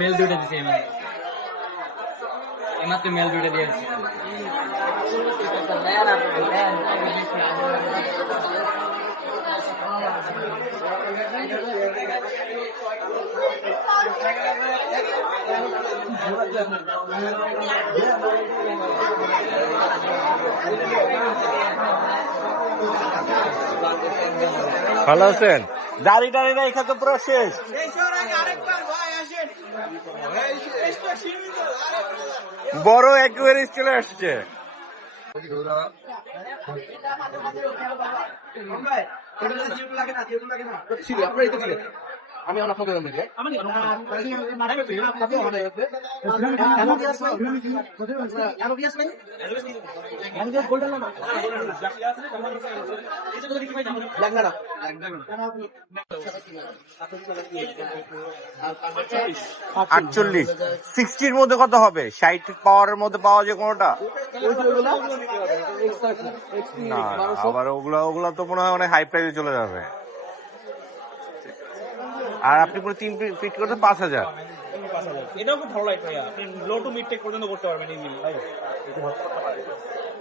Mail দুইটা দিছে এমাত্র mail দুইটা দিয়েছে। ভালো আছেন? দাড়ি টাড়ি না এখানে তো পুরো শেষ। বড় একেবারে চলে আসছে। আমি আটচল্লিশ 60-র মধ্যে কত হবে? 60 পাওয়ারের মধ্যে পাওয়া যায় কোনোটা? না আবার ওগুলা তো মনে হয় অনেক হাই প্রাইসে চলে যাবে। আর আপনি পুরো 3 ফিট করতে 5,000। এটাও খুব ভালো লাগে ভাইয়া, আপনি লো টু মিড টেক পর্যন্ত করতে পারবেন এই মিল।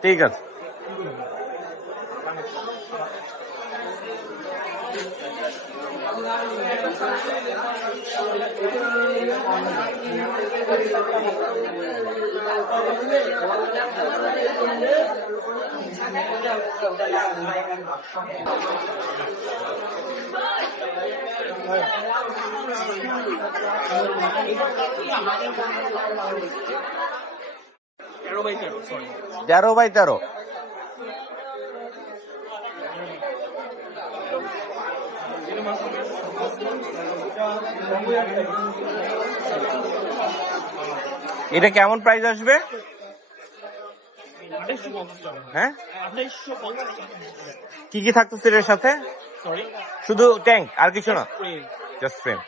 ঠিক আছে। তেরো বাই 13। এটা কেমন প্রাইস আসবে? হ্যাঁ, কি কি থাকতেছে এর সাথে? শুধু ট্যাঙ্ক আর কিছু না? Just frame.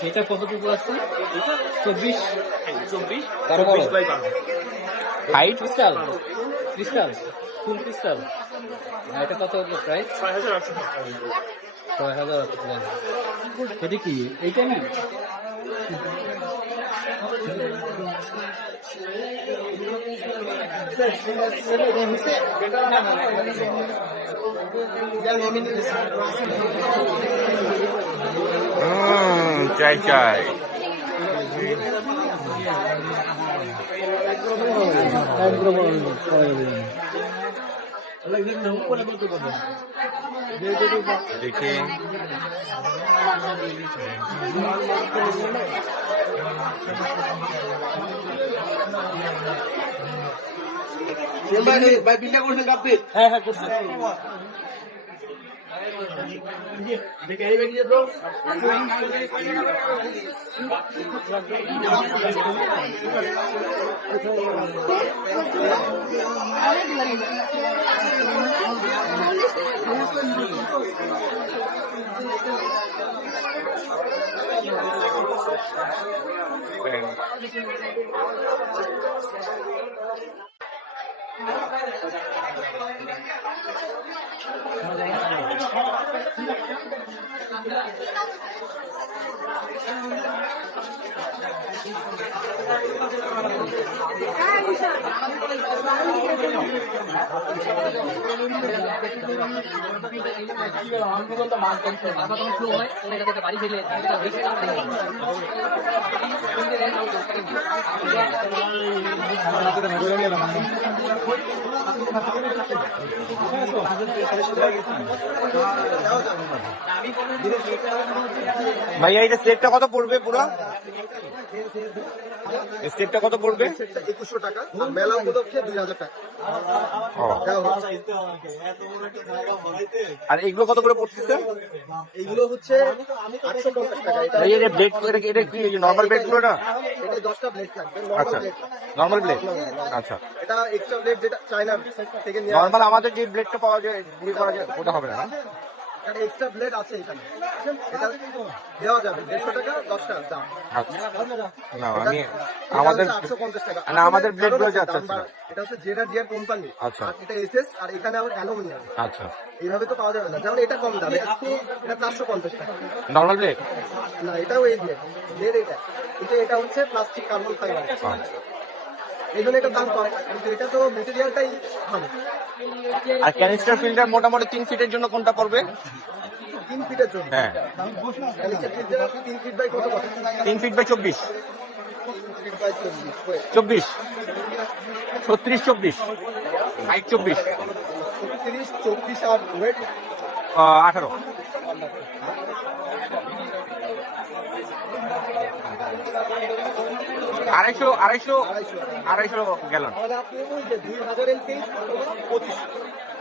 সেটা কতটুকু আছে? 24 হাইট ক্রিস্টাল ফুল ক্রিস্টাল। এটা কত প্রাইস? 6,000। এটা কি এইটা নি? চাই চাই। দেখি ভাই বিলটা করছেন আপনি? হ্যাঁ হ্যাঁ করছি। বাড়ি ফেলে ভাইয়া এটা সেটটা কত পড়বে পুরো? এই সেটটা কত পড়বে? 2100 টাকা, আর মেলা উপলক্ষে 2000 টাকা। ও। আর এগুলো কত করে পড়তেছে? এইগুলো হচ্ছে 850 টাকা। এটা এই যে ব্লেড, এটা কি নর্মাল ব্লেড গুলো না? এটা 10টা ব্লেড থাকবে, আচ্ছা, নরমাল ব্লেড। Normal blade. আচ্ছা, এটা এক্সট্রা ব্লেড যেটা চায়না থেকে নিয়ে নর্মাল আমাদের যে ব্লেডটা পাওয়া যায় দিয়ে করা যায় ওটা হবে না? এটা এক্সট্রা ব্লেড আছে এখানে। এটা দেওয়া যাবে 150 টাকা, 10 টাকা দাম। আচ্ছা, না আমি এটা আমাদের হচ্ছে 850 টাকা। না, আমাদের ব্লেড গুলো কারণ যাচ্ছে। দাম বাড়ে। এটা হচ্ছে জেডার ডিয়ার কোম্পানি। আচ্ছা। আর এটা এসএস, আর এখানে আবার অ্যালুমিনিয়াম। আচ্ছা, এইভাবে তো পাওয়া যাবে না। যেমন এটা কম দামে, এটা 450 টাকা। Normal blade. না, এটাও এই ব্লেড, ব্লেড এটা, কিন্তু এটা হচ্ছে প্লাস্টিক কার্বন ফাইবার। এই জন্য এটা দাম কম, কিন্তু এটা তো মেটেরিয়ালটাই ভালো। আর ক্যানিস্টার ফিল্টার মোটামুটি 3 ফিটের জন্য কোনটা পড়বে? 3 ফিটের জন্য। হ্যাঁ, ক্যানিস্টার ফিল্টার 3 ফিট বাই কত? 3 feet by 24, 3 feet by 24। 24, 36, 24, height 24, 30, 24 আর ওয়েট 18। আড়াইশো গ্যালন। তাহলে আপনি ওই যে 2000 এলপিএইচ অথবা 25,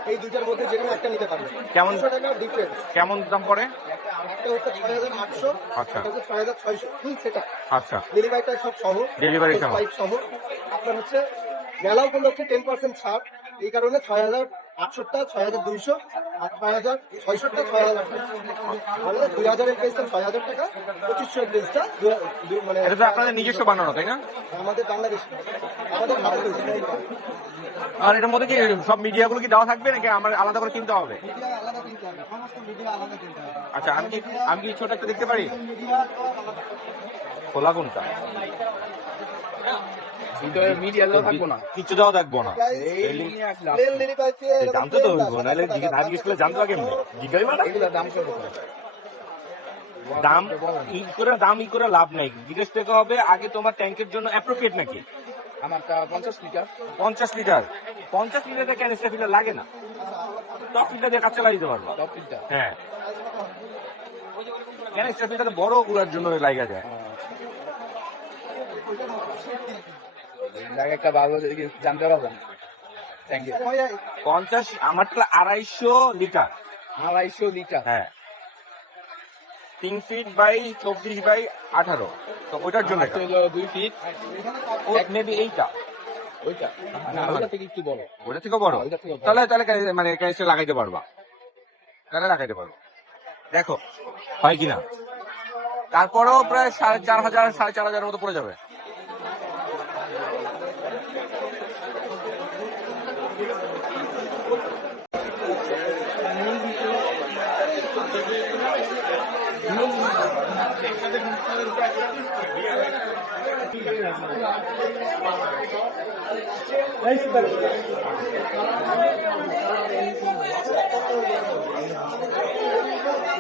এই দুইটার মধ্যে যে কোনো একটা নিতে পারবেন। কেমন? 100 টাকা ডিফারেন্স। কেমন দাম পড়ে? একটা হচ্ছে 6800, আচ্ছা। একটা হচ্ছে 6600, ফুল সেটআপ। আচ্ছা, ডেলিভারিটা সব সহ, ডেলিভারি সহ। পাইপ সহ। আপনার হচ্ছে মেলা উপলক্ষে 10% ছাড়, এই কারণে 6800টা 6200, আর 6600টা 6000 টাকা। মানে 2000 এলপিএইচটা 6000 টাকা, 2500 এলপিএইচটা মানে এটা তো আপনাদের নিজস্ব বানানো, তাই না? আমাদের বাংলাদেশ, আমাদের ভারত আর এটার মধ্যে কি সব মিডিয়াগুলো কি দেওয়া থাকবে নাকি আমার আলাদা করে কিনতে হবে? মিডিয়া আলাদা কিনতে হবে, সমস্ত মিডিয়া আলাদা কিনতে হবে। আচ্ছা, আমি কি ছোট একটা দেখতে পারি? খোলা কোনটা? মিডিয়া দেওয়া থাকবো না। কিছু দেওয়া থাকবো না। প্লেন লিলি পাইছে, জানতে তো হইব, নাহলে না জিজ্ঞেস করলে জানতো আগে জিজ্ঞাসা না। এগুলোর দাম কত? দাম ই করে লাভ নাই, জিজ্ঞেস করতে হবে আগে তোমার ট্যাঙ্কের জন্য অ্যাপ্রোপ্রিয়েট নাকি। আমারটা 50 লিটার। 50 লিটার, 50 লিটারের ক্যানিস্টার ফিল্টার লাগে না, 10 লিটার দিয়ে কাজ চালাই দিতে পারবা। 10 লিটার। হ্যাঁ, ক্যানিস্টার ফিল্টার বড় গুলার জন্য লাগা যায়। লাগে একটা ভালো জানতে পারলাম। Thank you. 50, আমারটা 250 লিটার। 250 লিটার। হ্যাঁ, 3 ফিট বাই 24 বাই 18, তো ওইটার জন্য এটা হলো 2 ফিট। মেবি এইটা, ওইটা না, ওইটা থেকে একটু বড়। ওইটা থেকে বড়। ওইটা থেকে বড়। তাহলে মানে ক্যানিস্টার লাগাইতে পারবা, লাগাইতে পারবো। দেখো হয় কিনা। তারপরেও প্রায় 4500 4500 মতো পড়ে যাবে।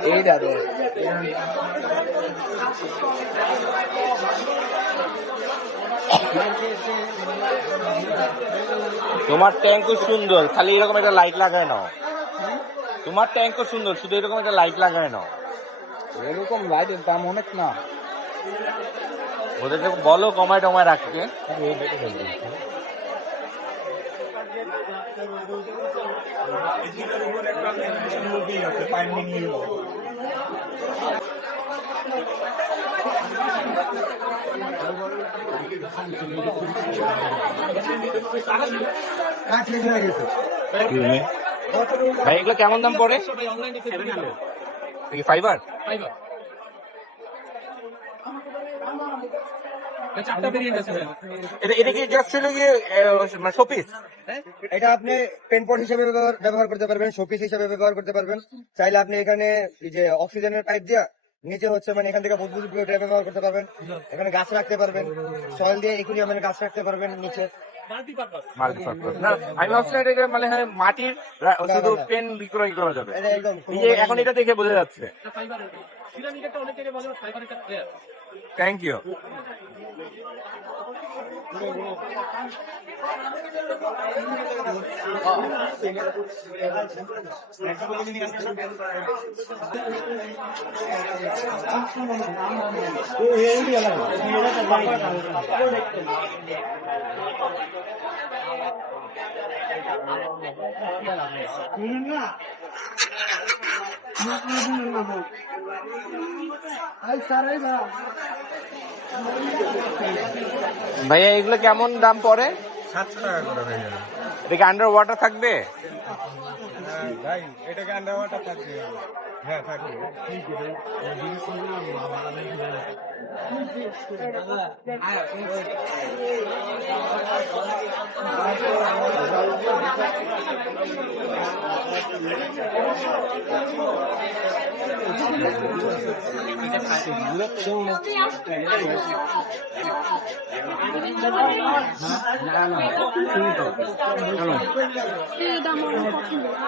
এইটা তো তোমার ট্যাঙ্কও সুন্দর, খালি এরকম একটা লাইট লাগায় নাও। তোমার ট্যাঙ্কও সুন্দর, শুধু এরকম একটা লাইট লাগায় নাও। এরকম লাইটের দাম অনেক না। ওদেরকে বলো কমায় টমায় রাখতে। ভাই এগুলো কেমন দাম পড়ে? ফাইবার এটা কি জাস্ট হলো গিয়ে মানে শোপিস? এটা আপনি পেনপট হিসেবে ব্যবহার করতে পারবেন, শোপিস হিসেবে ব্যবহার করতে পারবেন। চাইলে আপনি এখানে এই যে অক্সিজেনের পাইপ দিয়া নিচে হচ্ছে মানে এখান থেকে বুদবুদ ব্যবহার করতে পারবেন। এখানে গাছ রাখতে পারবেন, সয়েল দিয়ে একুরিয়ামে গাছ রাখতে পারবেন নিচে। না, আমি ভাবছিলাম এটা মানে মাটির শুধু পেন বিক্রয় করা যাবে। এটা একদম এই যে এখন এটা দেখে বোঝা যাচ্ছে। Thank you. ভাইয়া এগুলো কেমন দাম পড়ে? 700 টাকা করে ভাইয়া। এটা কি আন্ডার ওয়াটার থাকবে? ভাই এটাকে আন্ডার ওয়াটার থাকবে। হ্যাঁ থাকবে।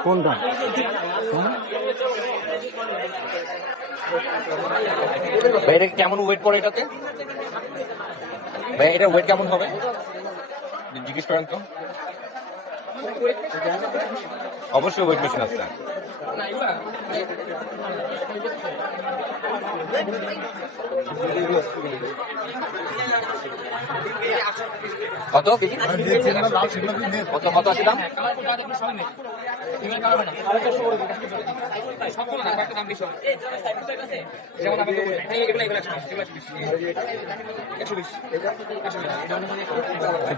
কোনটা? ভাই এটা কেমন ওয়েট পড়ে এটাতে? ভাই এটা ওয়েট কেমন হবে জিজ্ঞেস করেন তো। অবশ্যই ওয়েট মেশিন আছে। কত কত কত আছে দাম?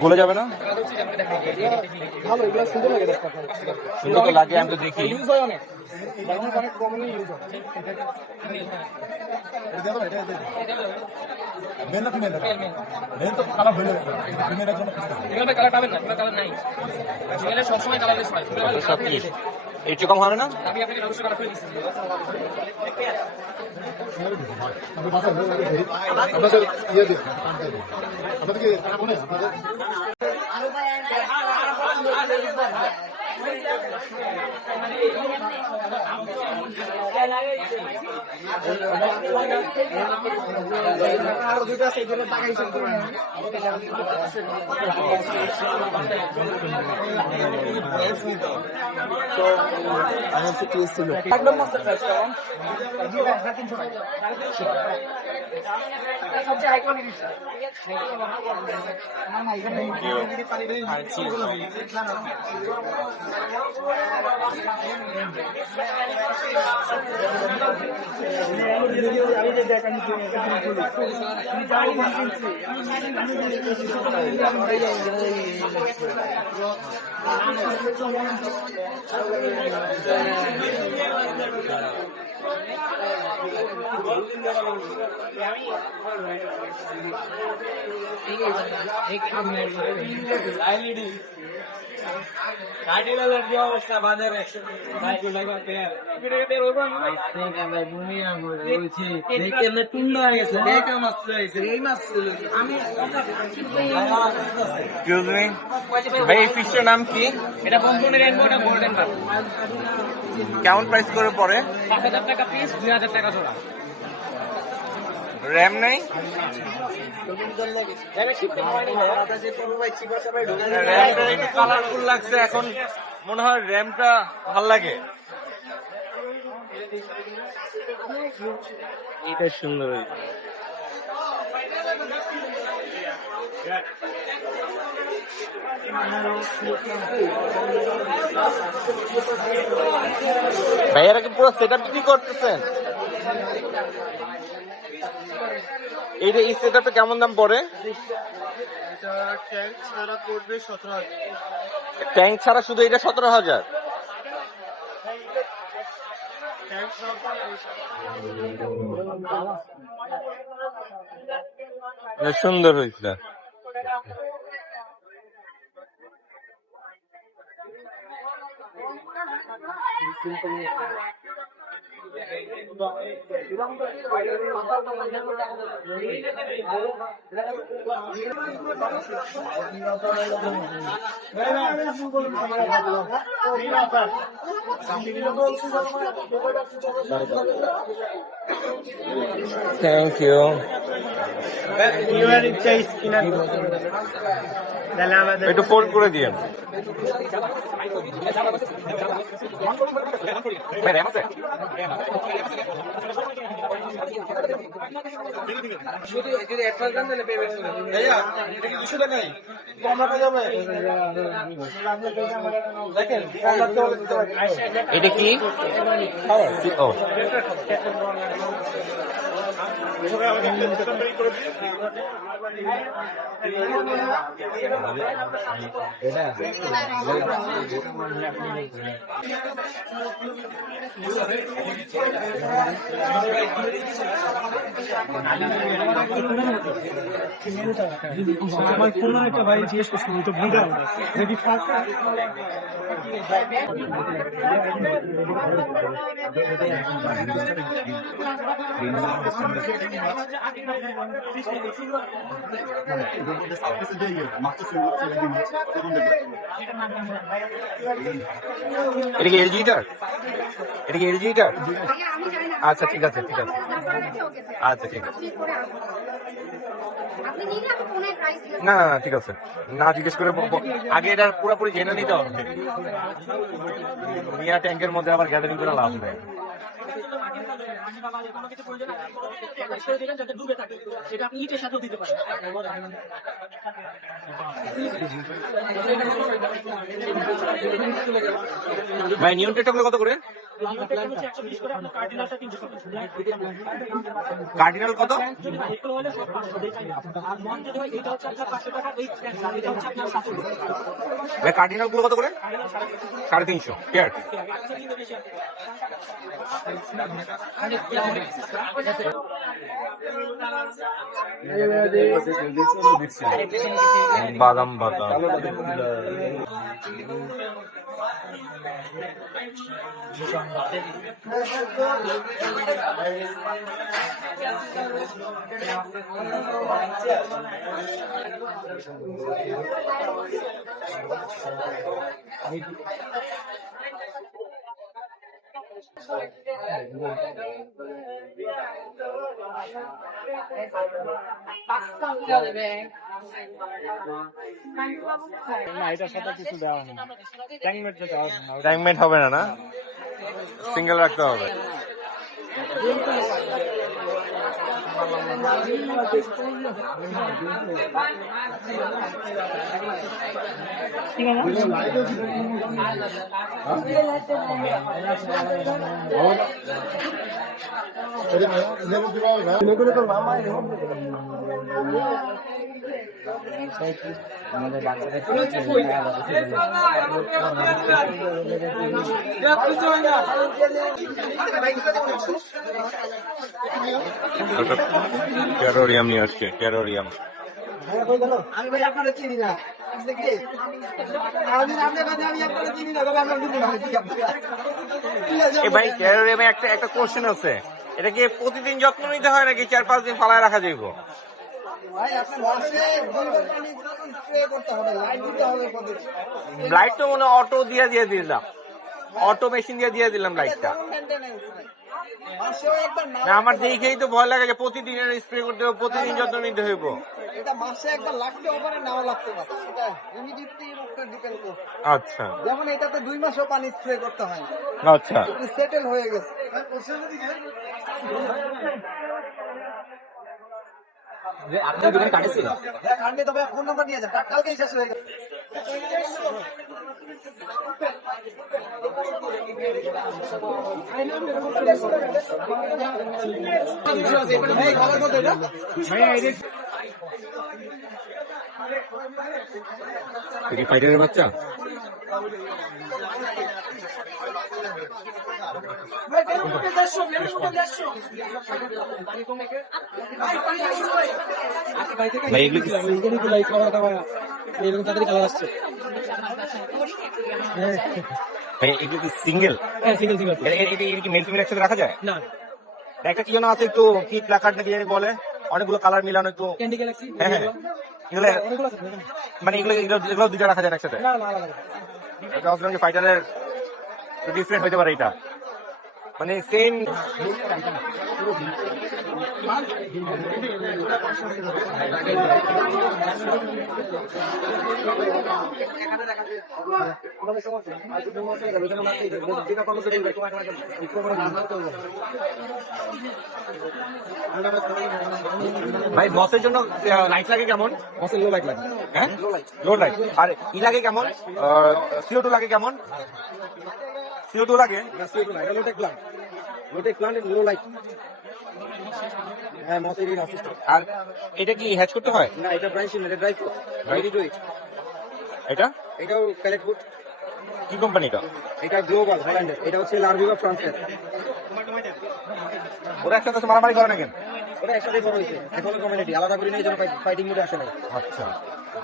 গলে যাবে না? সুন্দর তো লাগে, আমি তো দেখি। এই কম হবে না? অবস্থা বাজারে ভাই এই ফিশটার নাম কি? এটা কোম্পানির রেনবোটা গোল্ডেন কাপ কেমন প্রাইস করে পড়ে? 5,000 টাকা পিস, 2,000 টাকা জোড়া। র্যাম নেই? র্যামটা একটু কালারফুল লাগছে, এখন মনে হয় র্যামটা ভাল লাগে। এটা সুন্দর হয়েছে। ভাইয়ারা কি পুরো সেট আপ কি করতেছেন? এই সেট আপে কেমন দাম পড়ে? ট্যাঙ্ক ছাড়া শুধু এটা 17,000। সুন্দর হয়েছে। Thank you. একটু ফোল্ড করে দিয়ে এটা কি? ও আমার কোনো একটা ভাই জিজ্ঞেস করছিল তো ভুলটা যদি ফাঁকা এটা কি এলজিটার? এটা কি এলজিটার? আচ্ছা ঠিক আছে ঠিক আছে, আচ্ছা ঠিক আছে। না না না, ঠিক আছে, না জিজ্ঞেস করে আগে এটা পুরোপুরি জেনে নিতে হবে। মিয়া ট্যাঙ্কের মধ্যে আবার গ্যাদারিং করে লাভ নেই। ভাই নিয়ন টেকটা কত করে? কার্ডিনাল কত? কার্ডিনাল গুলো কত করে? 350 পেয়ার। বাদাম বাদাম ট্যাঙ্কমেট হবে না, না সিঙ্গেল রাখতে হবে। আমাদের বাচ্চাদের ক্যারোরিয়াম নিয়ে আসছে, ক্যারোরিয়াম। আমি ভাই আপনারা চিনি না, এ ভাই ক্যারোরিয়ামে একটা একটা কোশ্চেন আছে, এটা কি প্রতিদিন যত্ন নিতে হয় নাকি 4-5 দিন ফালায় রাখা যাইব? লাইট তো মনে অটো দিয়ে দিলাম, অটো মেশিন দিয়ে দিলাম লাইটটা। না আমার দেখেই তো ভয় লাগে যে প্রতিদিনের স্প্রে করতে হবে, প্রতিদিন যত্ন নিতে হইব। এটা মাসে একবার লাগতেও পারে, নাও লাগতে পারে, এটা হিউমিডিটির উপর ডিপেন্ড করে। আচ্ছা, যেমন এটাতে 2 মাসও পানি স্প্রে করতে হয়। আচ্ছা সেটেল হয়ে গেছে। আপনার দোকানে কাটেছে? হ্যাঁ কাটনি, তবে ফোন নাম্বার নিয়ে যান, কালকেই শেষ হয়ে গেছে। ফাইটারের বাচ্চা ভাই, এগুলো তাড়াতাড়ি কালার আসছে। ভাই এগুলো কি সিঙ্গেল? হ্যাঁ সিঙ্গেল সিঙ্গেল। এটা কি মেল ফিমেল একসাথে রাখা যায়? না একটা কি যেন আছে, একটু কি প্ল্যাকার্ড নাকি জানি বলে, অনেকগুলো কালার মিলানো, একটু ক্যান্ডি গ্যালাক্সি। হ্যাঁ হ্যাঁ, এগুলো মানে এগুলো দুইটা রাখা যায় একসাথে? না না না, এটা অক্সিজেন ফাইটারের ডিফারেন্ট হতে পারে এটা, মানে সেম। ভাই বসের জন্য লাইট লাগে কেমন? বসের লো লাইট লাগে। হ্যাঁ, লো লাইট। আর ই লাগে কেমন? CO2 লাগে কেমন? CO2 লাগে। Low-tech plant, low-tech plant low light. হ্যাঁ, মসের ইন অফিস। আর এটা কি হ্যাচ করতে হয়? না, এটা ব্রাইশ এটা ড্রাইভ রেডি টু ইট। এটা এটাও কালেক্ট ফুড। কি কোম্পানি এটা? এটা গ্লোবাল হল্যান্ডের, এটা হচ্ছে লার্ভিভা ফ্রান্সের। ওরা একসাথে মারামারি করে না কেন? ওটা একসাথে বড় হয়েছে, এখনো কমিউনিটি আলাদা করে নিয়ে যেন ফাইটিং মোডে আসে নাই। আচ্ছা,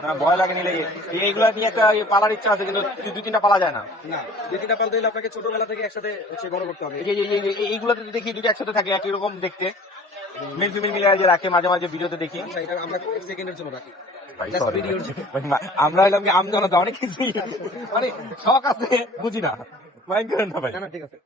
না ভয় লাগে নিলে এইগুলা নিয়ে একটা পালার ইচ্ছা আছে, কিন্তু দুই তিনটা পালা যায় না। না, দুই তিনটা পালতে হলে আপনাকে ছোটবেলা থেকে একসাথে হচ্ছে বড় করতে হবে। এইগুলাতে দেখি দুটো একসাথে থাকে একই রকম দেখতে, মিল ফিমিল মিলে যে রাখে, মাঝে মাঝে ভিডিওতে দেখি। আচ্ছা, এটা আমরা এক সেকেন্ডের জন্য রাখি। ভাই, Just sorry video র ভাই। জন্য। ভাই, আমরা এলাম কি আমজনতা অনেক কিছুই, মানে শখ আছে, বুঝি না, মাইন্ড করেন না ভাই। না, ঠিক আছে।